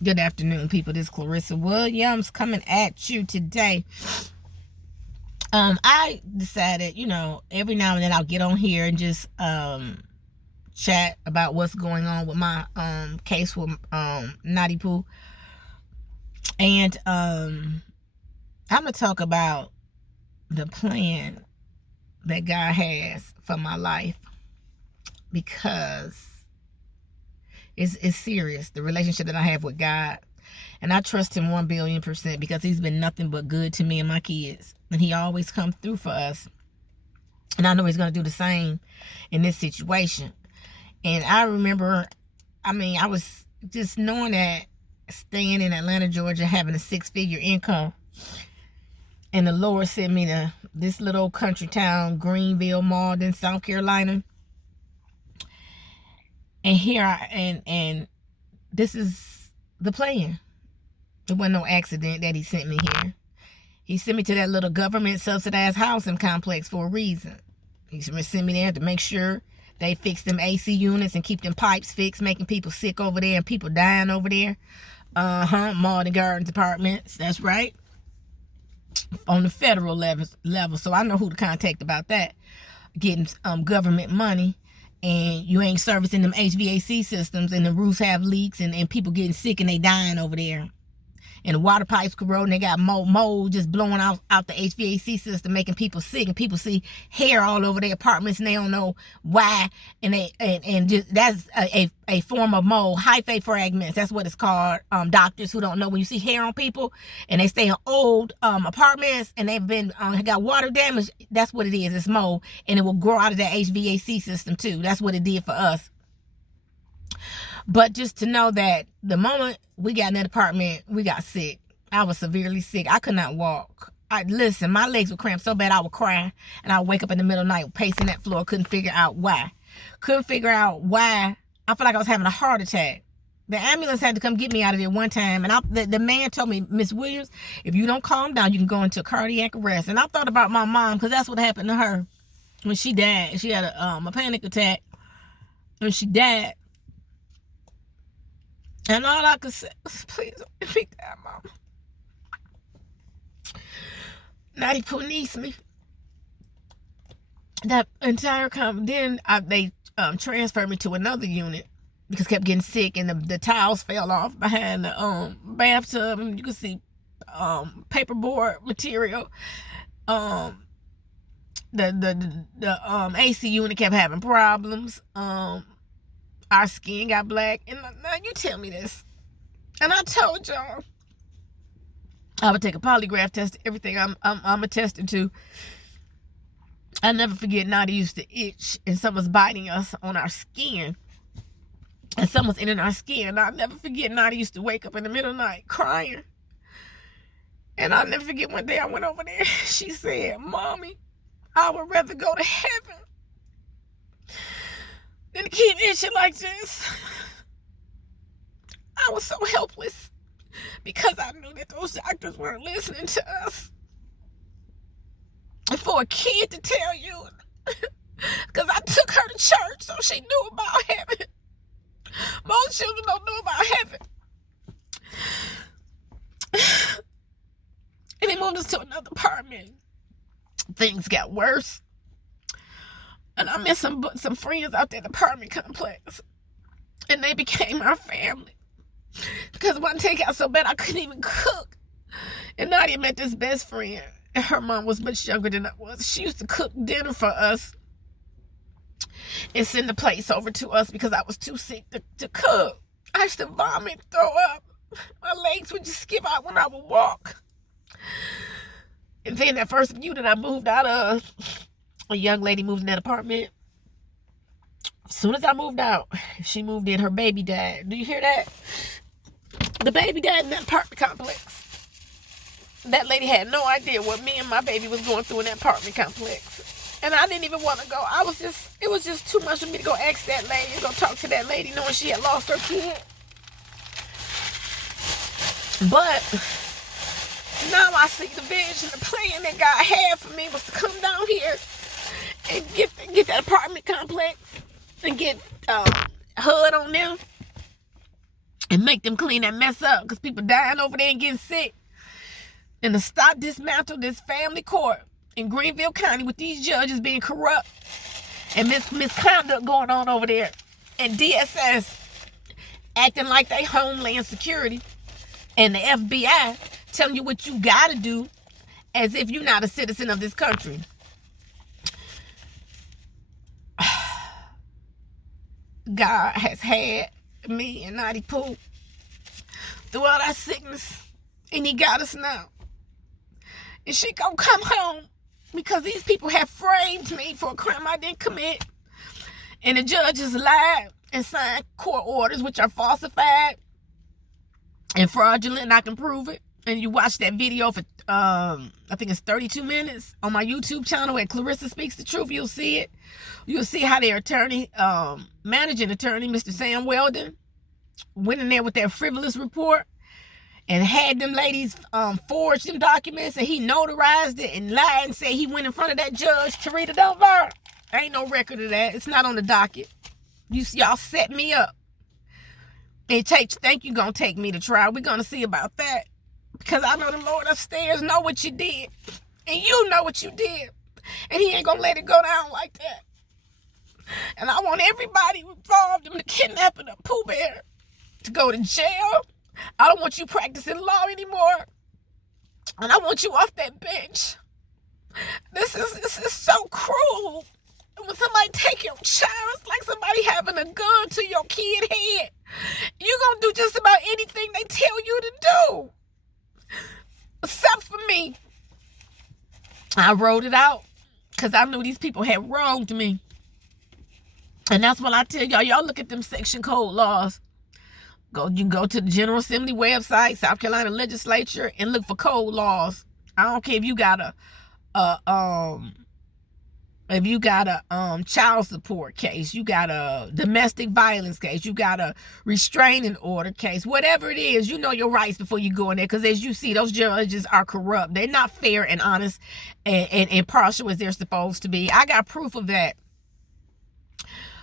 Good afternoon, people. This is Clarissa Williams coming at you today. I decided, every now and then I'll get on here and just chat about what's going on with my case with Naughty Poo. And I'm gonna talk about the plan that God has for my life, because it's serious, the relationship that I have with God. And I trust him 1,000,000,000%, because he's been nothing but good to me and my kids. And he always comes through for us. And I know he's going to do the same in this situation. And I remember, I was just knowing that, staying in Atlanta, Georgia, having a 6-figure income. And the Lord sent me to this little country town, Greenville, Malden, South Carolina. And and this is the plan. It wasn't no accident that he sent me here. He sent me to that little government subsidized housing complex for a reason. He sent me there to make sure they fix them AC units and keep them pipes fixed, making people sick over there and people dying over there. Malden Gardens Apartments, that's right. On the federal level. So I know who to contact about that. Getting government money, and you ain't servicing them HVAC systems, and the roofs have leaks, and people getting sick and they dying over there. And the water pipes corroding. They got mold just blowing out the HVAC system, making people sick, and people see hair all over their apartments and they don't know why. And just, that's a form of mold, hyphae fragments. That's what it's called. Doctors who don't know, when you see hair on people and they stay in old apartments and they've been got water damage, that's what it is. It's mold, and it will grow out of that HVAC system too. That's what it did for us. But just to know that the moment we got in that apartment, we got sick. I was severely sick. I could not walk. Listen, my legs would cramp so bad I would cry, and I would wake up in the middle of the night pacing that floor. Couldn't figure out why. I felt like I was having a heart attack. The ambulance had to come get me out of there one time, and the man told me, Miss Williams, if you don't calm down, you can go into cardiac arrest. And I thought about my mom, because that's what happened to her when she died. She had a panic attack when she died. And all I could say was, please don't let me die, Mama. Naughty Poo needs me. That entire then they transferred me to another unit, because I kept getting sick, and the tiles fell off behind the bathtub, and you could see paperboard material. The AC unit kept having problems. Our skin got black. And now you tell me this. And I told y'all I would take a polygraph test, everything I'm attested to. I never forget, Naughty used to itch, and someone's biting us on our skin. And someone's in our skin. And I'll never forget, Naughty used to wake up in the middle of the night crying. And I'll never forget, one day I went over there. She said, Mommy, I would rather go to heaven than to keep itching like this. I was so helpless, because I knew that those doctors weren't listening to us. And for a kid to tell you, because I took her to church, so she knew about heaven. Most children don't know about heaven. And they moved us to another apartment. Things got worse. And I met some friends out there in the apartment complex. And they became our family. Because one day got so bad I couldn't even cook. And Nadia met this best friend. And her mom was much younger than I was. She used to cook dinner for us and send the plates over to us, because I was too sick to cook. I used to vomit, throw up. My legs would just skip out when I would walk. And then that first unit I moved out of, a young lady moved in that apartment. As soon as I moved out, she moved in. Her baby died. Do you hear that? The baby died in that apartment complex. That lady had no idea what me and my baby was going through in that apartment complex. And I didn't even want to go. It was just too much for me to go ask that lady and go talk to that lady, knowing she had lost her kid. But now I see the vision, the plan that God had for me was to come down here and get that apartment complex and get HUD on them and make them clean that mess up because people dying over there and getting sick. And to stop, dismantle this family court in Greenville County with these judges being corrupt and misconduct going on over there. And DSS acting like they Homeland Security and the FBI telling you what you gotta do as if you're not a citizen of this country. God has had me and Naughty Pooh through all our sickness, and he got us now. And she gonna come home because these people have framed me for a crime I didn't commit. And the judges lied and signed court orders which are falsified and fraudulent, and I can prove it. And you watch that video for I think it's 32 minutes on my YouTube channel at Clarissa Speaks the Truth. You'll see it. You'll see how their attorney, managing attorney, Mr. Sam Weldon, went in there with their frivolous report and had them ladies forge them documents, and he notarized it and lied and said he went in front of that judge, Tarita Dunbar. Ain't no record of that. It's not on the docket. Y'all set me up. Think you gonna take me to trial. We're gonna see about that. Because I know the Lord upstairs know what you did. And you know what you did. And he ain't gonna let it go down like that. And I want everybody involved in the kidnapping of Pooh Bear to go to jail. I don't want you practicing law anymore. And I want you off that bench. This is so cruel. When somebody take your child, it's like somebody having a gun to your kid head. You're gonna do just about anything they tell you to do. Except for me. I wrote it out because I knew these people had wronged me. And that's what I tell y'all. Y'all look at them section code laws. You can go to the General Assembly website, South Carolina Legislature, and look for code laws. I don't care if you got a child support case, you got a domestic violence case, you got a restraining order case, whatever it is, you know your rights before you go in there. Because as you see, those judges are corrupt. They're not fair and honest and impartial as they're supposed to be. I got proof of that.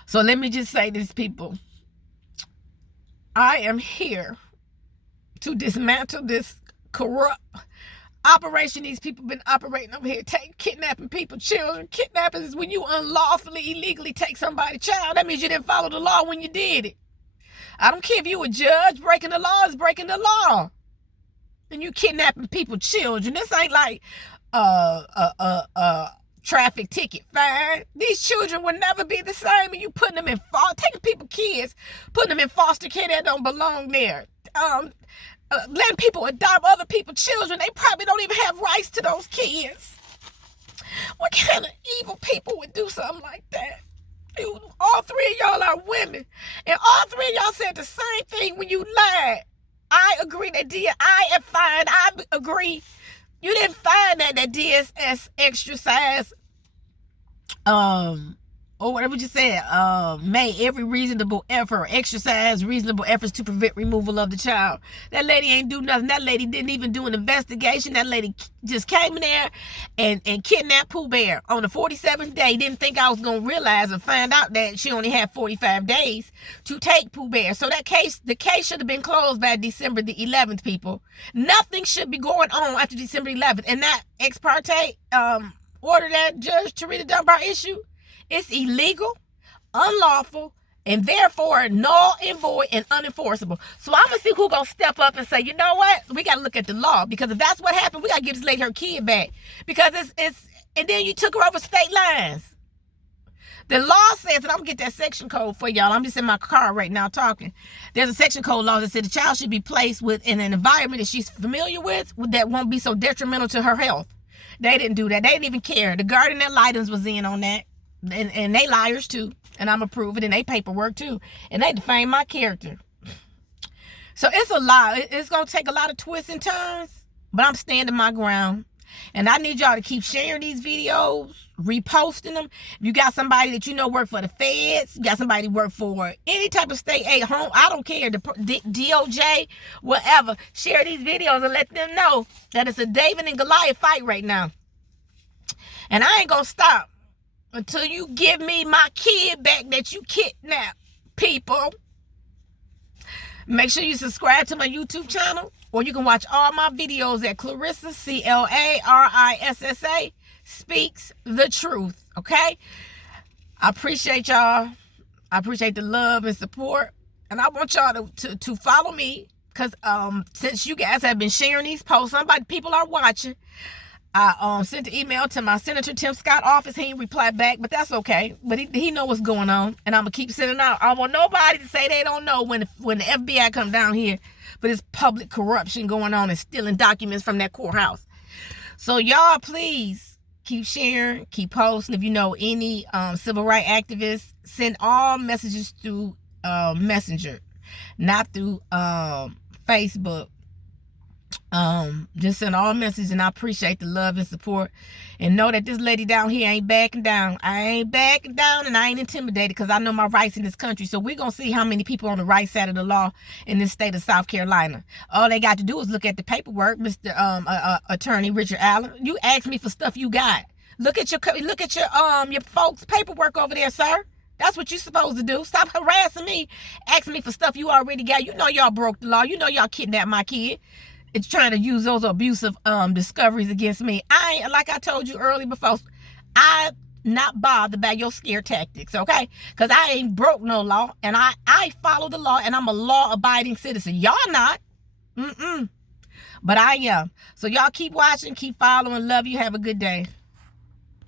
So let me just say this, people. I am here to dismantle this corrupt operation these people been operating over here, kidnapping people, children. Kidnapping is when you unlawfully, illegally take somebody's child. That means you didn't follow the law when you did it. I don't care if you a judge. Breaking the law is breaking the law. And you kidnapping people, children. This ain't like traffic ticket fine. These children will never be the same. And you putting them in taking people kids, putting them in foster care that don't belong there. Letting people adopt other people's children. They probably don't even have rights to those kids. What kind of evil people would do something like that? All three of y'all are women. And all three of y'all said the same thing when you lied. I agree that I am fine. I agree. You didn't find that DSS exercise, or whatever you said, made every reasonable effort, exercise reasonable efforts to prevent removal of the child. That lady ain't do nothing. That lady didn't even do an investigation. That lady just came in there and kidnapped Pooh Bear on the 47th day. Didn't think I was going to realize and find out that she only had 45 days to take Pooh Bear. So the case should have been closed by December the 11th, people. Nothing should be going on after December 11th. And that ex parte order that Judge Tarita Dunbar issued, it's illegal, unlawful, and therefore null and void and unenforceable. So I'm going to see who's going to step up and say, you know what? We got to look at the law. Because if that's what happened, we got to give this lady her kid back. Because and then you took her over state lines. The law says, and I'm going to get that section code for y'all. I'm just in my car right now talking. There's a section code law that says the child should be placed in an environment that she's familiar with that won't be so detrimental to her health. They didn't do that. They didn't even care. The guardian at Lightens was in on that. And they liars too. And I'm approving it. And they paperwork too. And they defame my character. So it's a lot. It's going to take a lot of twists and turns. But I'm standing my ground. And I need y'all to keep sharing these videos, reposting them. If you got somebody that you know work for the feds, you got somebody work for any type of state aid, home, I don't care, the DOJ, whatever. Share these videos and let them know that it's a David and Goliath fight right now. And I ain't going to stop until you give me my kid back that you kidnapped, people. Make sure you subscribe to my YouTube channel, or you can watch all my videos at Clarissa, Clarissa, Speaks the Truth, okay? I appreciate y'all. I appreciate the love and support. And I want y'all to follow me, because since you guys have been sharing these posts, people are watching. I sent an email to my Senator Tim Scott office. He ain't replied back, but that's okay. But he know what's going on, and I'm gonna keep sending out. I want nobody to say they don't know when the FBI come down here for this public corruption going on and stealing documents from that courthouse. So y'all, please keep sharing, keep posting. If you know any civil rights activists, send all messages through Messenger, not through Facebook. Just send all messages, and I appreciate the love and support, and know that this lady down here ain't backing down. I ain't backing down, and I ain't intimidated, because I know my rights in this country. So we're gonna see how many people on the right side of the law in this state of South Carolina. All they got to do is look at the paperwork, Mr. Attorney Richard Allen. You ask me for stuff you got. Look at your folks' paperwork over there, sir. That's what you're supposed to do. Stop harassing me, asking me for stuff you already got. You know y'all broke the law. You know y'all kidnapped my kid. It's trying to use those abusive discoveries against me. Like I told you earlier before, I'm not bothered by your scare tactics, okay? Because I ain't broke no law, and I follow the law, and I'm a law-abiding citizen. Y'all not. But I am. So y'all keep watching, keep following. Love you. Have a good day.